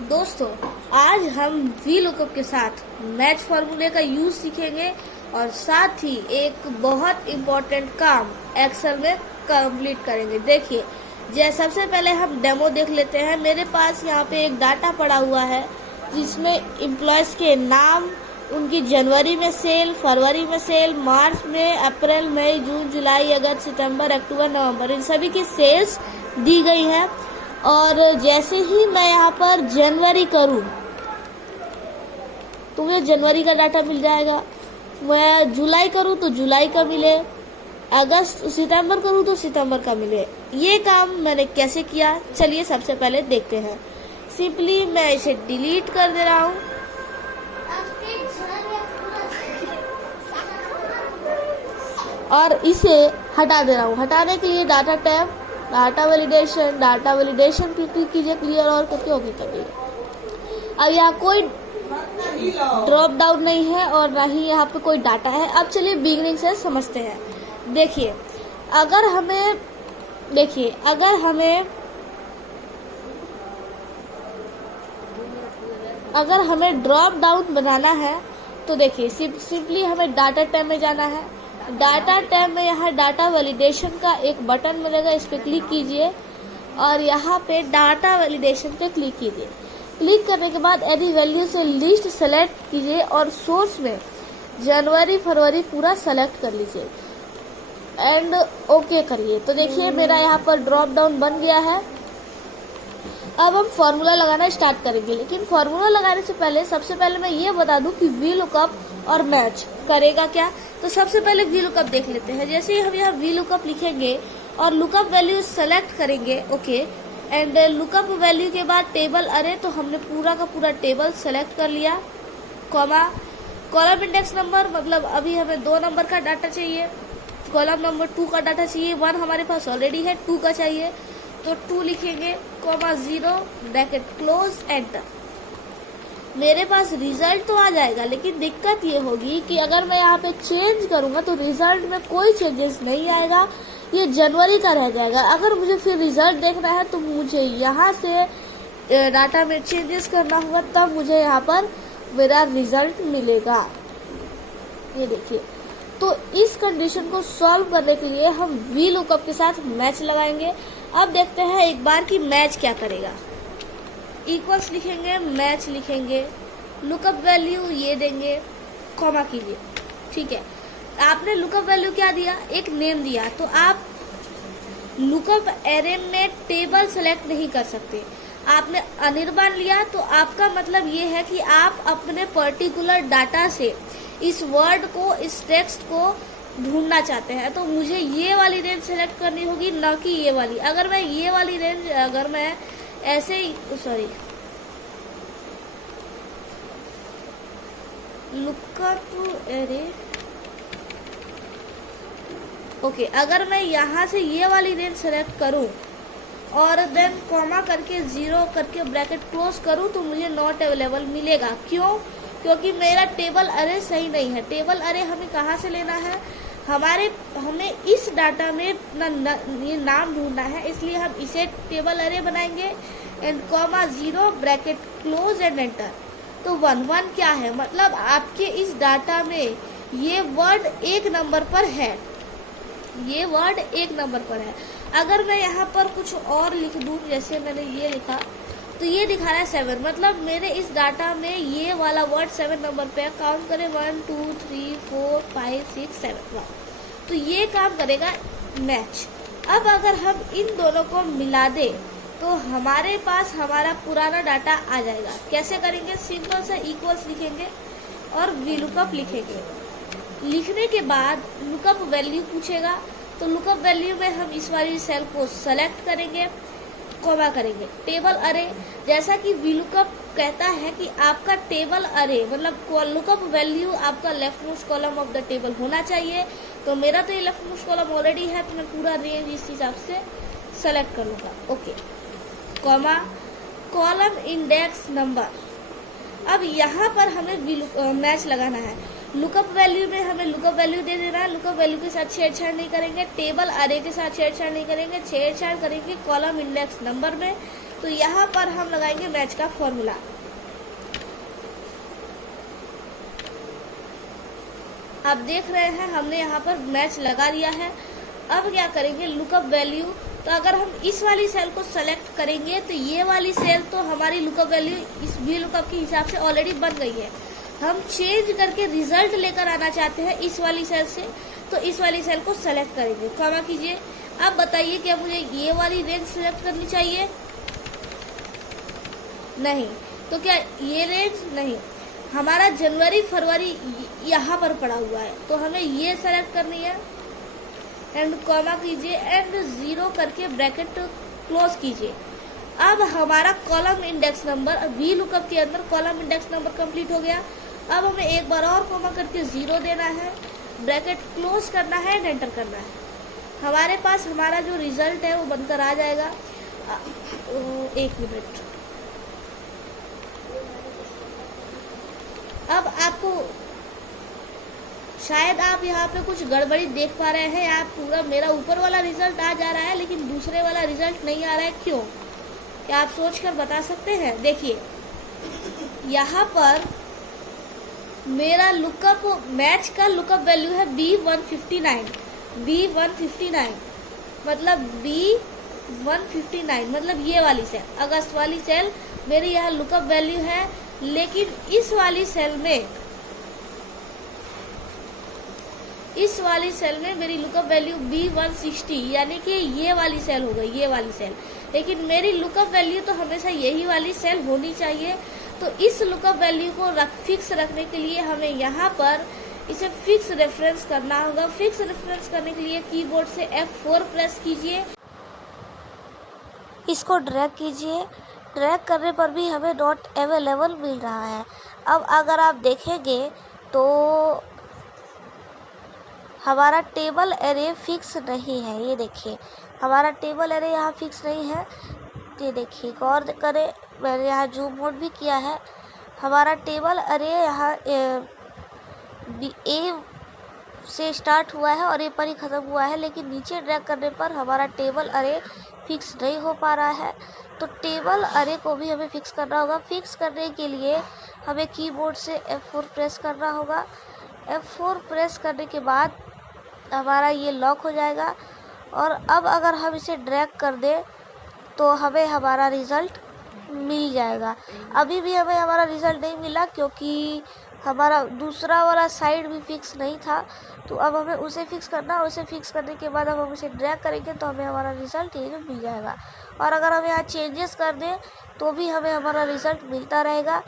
दोस्तों, आज हम वी लुकअप के साथ मैच फार्मूले का यूज सीखेंगे और साथ ही एक बहुत इम्पोर्टेंट काम एक्सेल में कंप्लीट करेंगे। देखिए, सबसे पहले हम डेमो देख लेते हैं। मेरे पास यहाँ पे एक डाटा पड़ा हुआ है जिसमें एम्प्लॉयज के नाम, उनकी जनवरी में सेल, फरवरी में सेल, मार्च में, अप्रैल, मई, जून, जुलाई, अगस्त, सितंबर, अक्टूबर, नवंबर, इन सभी की सेल्स दी गई है। और जैसे ही मैं यहाँ पर जनवरी करूँ तो मुझे जनवरी का डाटा मिल जाएगा। मैं जुलाई करूँ तो जुलाई का मिले, अगस्त सितंबर करूँ तो सितंबर का मिले। ये काम मैंने कैसे किया, चलिए सबसे पहले देखते हैं। सिंपली मैं इसे डिलीट कर दे रहा हूँ और इसे हटा दे रहा हूँ। हटाने के लिए डाटा टैब, डाटा वैलिडेशन पे क्लिक कीजिए, क्लियर और करके ओके कर दीजिए। अब यहाँ कोई ड्रॉप डाउन नहीं है और ना ही यहाँ पे कोई डाटा है। अब चलिए बिगिनिंग से समझते हैं। देखिए, अगर हमें ड्रॉप डाउन बनाना है तो देखिए सिंपली हमें डाटा टैब में जाना है। डाटा टैब में यहाँ डाटा वैलिडेशन का एक बटन मिलेगा, इस पर क्लिक कीजिए और यहाँ पे डाटा वैलिडेशन पे क्लिक कीजिए। क्लिक करने के बाद यदि वैल्यू से लिस्ट सेलेक्ट कीजिए और सोर्स में जनवरी फरवरी पूरा सेलेक्ट कर लीजिए एंड ओके करिए। तो देखिए मेरा यहाँ पर ड्रॉप डाउन बन गया है। अब हम फॉर्मूला लगाना स्टार्ट करेंगे, लेकिन फॉर्मूला लगाने से पहले सबसे पहले मैं ये बता दूं कि वी लुकअप और मैच करेगा क्या। तो सबसे पहले वी लुकअप देख लेते हैं। जैसे ही हम यहाँ वी लुकअप लिखेंगे और लुकअप वैल्यू सेलेक्ट करेंगे, ओके, एंड लुकअप वैल्यू के बाद टेबल अरे, तो हमने पूरा का पूरा टेबल सेलेक्ट कर लिया, कॉमा कॉलम इंडेक्स नंबर, मतलब अभी हमें 2 नंबर का डाटा चाहिए, कॉलम नंबर 2 का डाटा चाहिए, 1 हमारे पास ऑलरेडी है, 2 का चाहिए तो 2 लिखेंगे, कॉमा 0 ब्रैकेट क्लोज एंटर। मेरे पास रिजल्ट तो आ जाएगा, लेकिन दिक्कत ये होगी कि अगर मैं यहाँ पे चेंज करूंगा तो रिजल्ट में कोई चेंजेस नहीं आएगा, ये जनवरी का रह जाएगा। अगर मुझे फिर रिजल्ट देखना है तो मुझे यहाँ से डाटा में चेंजेस करना होगा, तब मुझे यहाँ पर मेरा रिजल्ट मिलेगा। ये देखिए, तो इस कंडीशन को सॉल्व करने के लिए हम वी लुकअप के साथ मैच लगाएंगे। अब देखते हैं एक बार कि मैच क्या करेगा। इक्वल्स लिखेंगे, मैच लिखेंगे, लुकअप वैल्यू ये देंगे, कॉमा कीजिए, ठीक है। आपने लुकअप वैल्यू क्या दिया, एक नेम दिया, तो आप लुकअप एरे में टेबल सेलेक्ट नहीं कर सकते। आपने अनिर्बाण लिया तो आपका मतलब ये है कि आप अपने पर्टिकुलर डाटा से इस वर्ड को, इस टेक्स्ट को ढूंढना चाहते हैं, तो मुझे ये वाली रेंज सेलेक्ट करनी होगी, न कि ये वाली। अगर मैं ये वाली रेंज, अगर मैं ऐसे ही लुकअप एरे, ओके, अगर मैं यहाँ से ये वाली रेंज सेलेक्ट करूं और देन कॉमा करके 0 करके ब्रैकेट क्लोज करूं तो मुझे नॉट अवेलेबल मिलेगा। क्यों? क्योंकि मेरा टेबल अरे सही नहीं है। टेबल अरे हमें कहाँ से लेना है, हमें इस डाटा में ये नाम ढूंढना है, इसलिए हम इसे टेबल अरे बनाएंगे and comma 0 bracket close and enter. तो 1 क्या है, मतलब आपके इस डाटा में ये वर्ड 1 नंबर पर है, ये वर्ड 1 नंबर पर है। अगर मैं यहाँ पर कुछ और लिख दूँ, जैसे मैंने ये लिखा तो ये दिखा रहा है 7, मतलब मेरे इस डाटा में ये वाला वर्ड 7 नंबर पे है। काउंट करें 1 2 3 4 5 6 7, तो ये काम करेगा मैच। अब अगर हम इन दोनों को मिला दे तो हमारे पास हमारा पुराना डाटा आ जाएगा। कैसे करेंगे, सिंपल सा इक्वल्स लिखेंगे और वी लुकअप लिखेंगे। लिखने के बाद लुकअप वैल्यू पूछेगा, तो लुकअप वैल्यू में हम इस वाली सेल को सेलेक्ट करेंगे, कॉमा करेंगे, टेबल अरे, जैसा कि वी लुकअप कहता है कि आपका टेबल अरे मतलब लुकअप वैल्यू आपका left most column of the table होना चाहिए। तो मेरा तो ये लेफ्ट मोस्ट कॉलम ऑलरेडी है, तो मैं पूरा रेंज इस हिसाब से सेलेक्ट कर लूंगा, okay, comma column index number. अब यहाँ पर हमें मैच लगाना है। लुकअप वैल्यू में हमें लुकअप वैल्यू दे देना है। लुकअप वैल्यू के साथ छेड़छाड़ नहीं करेंगे, टेबल अरे के साथ छेड़छाड़ नहीं करेंगे, छेड़छाड़ करेंगे कॉलम इंडेक्स नंबर में। तो यहाँ पर हम लगाएंगे मैच का फॉर्मूला। आप देख रहे हैं हमने यहाँ पर मैच लगा दिया है। अब क्या करेंगे, लुकअप वैल्यू। तो अगर हम इस वाली सेल को सेलेक्ट करेंगे तो ये वाली सेल तो हमारी लुकअप वैल्यू इस वी लुकअप के हिसाब से ऑलरेडी बन गई है। हम चेंज करके रिजल्ट लेकर आना चाहते हैं इस वाली सेल से, तो इस वाली सेल को सेलेक्ट करेंगे, कॉमा कीजिए। अब बताइए क्या मुझे ये वाली रेंज सेलेक्ट करनी चाहिए? नहीं। तो क्या ये रेंज? नहीं, हमारा जनवरी फरवरी यहाँ पर पड़ा हुआ है, तो हमें ये सेलेक्ट करनी है। एंड कॉमा कीजिए एंड 0 करके ब्रैकेट क्लोज कीजिए। अब हमारा column index number V lookup के अंदर कॉलम इंडेक्स नंबर कंप्लीट हो गया। अब हमें एक बार और कॉमा करके 0 देना है, ब्रैकेट क्लोज करना है एंड एंटर करना है। हमारे पास हमारा जो रिजल्ट है वो बनकर आ जाएगा। 1 मिनट। अब आपको शायद आप यहाँ पे कुछ गड़बड़ी देख पा रहे हैं। आप पूरा मेरा ऊपर वाला रिजल्ट आ जा रहा है लेकिन दूसरे वाला रिजल्ट नहीं आ रहा है, क्यों? क्या आप सोच कर बता सकते हैं? देखिए यहाँ पर मेरा लुकअप मैच का लुकअप वैल्यू है B159 मतलब B159 मतलब ये वाली सेल, अगस्त वाली सेल मेरी यहाँ लुकअप वैल्यू है। लेकिन इस वाली सेल में मेरी लुकअप वैल्यू B160 यानी कि ये वाली सेल हो गई, ये वाली सेल। लेकिन मेरी लुकअप वैल्यू तो हमेशा यही वाली सेल होनी चाहिए। तो इस लुकअप वैल्यू को फिक्स रखने के लिए हमें यहाँ पर इसे फिक्स रेफरेंस करना होगा। फिक्स रेफरेंस करने के लिए कीबोर्ड से F4 प्रेस कीजिए, इसको ड्रैग कीजिए। ड्रैग करने पर भी हमें नॉट अवेलेबल मिल रहा है। अब अगर आप देखेंगे तो हमारा टेबल एरे फिक्स नहीं है। ये देखिए हमारा टेबल एरे यहाँ फिक्स नहीं है। ये देखिए गौर करें, मैंने यहाँ जूम मोड भी किया है। हमारा टेबल एरे यहाँ ए से स्टार्ट हुआ है और ए पर ही ख़त्म हुआ है, लेकिन नीचे ड्रैग करने पर हमारा टेबल एरे फिक्स नहीं हो पा रहा है। तो टेबल एरे को भी हमें फिक्स करना होगा। फिक्स करने के लिए हमें कीबोर्ड से F4 प्रेस करना होगा। F4 प्रेस करने के बाद हमारा ये लॉक हो जाएगा। और अब अगर हम इसे ड्रैग कर दें तो हमें हमारा रिज़ल्ट मिल जाएगा। अभी भी हमें हमारा रिज़ल्ट नहीं मिला क्योंकि हमारा दूसरा वाला साइड भी फिक्स नहीं था। तो अब हमें उसे फिक्स करना। उसे फिक्स करने के बाद अब हम इसे ड्रैग करेंगे तो हमें हमारा रिज़ल्ट ये मिल जाएगा। और अगर हम यहाँ चेंजेस कर दें तो भी हमें हमारा रिज़ल्ट मिलता रहेगा।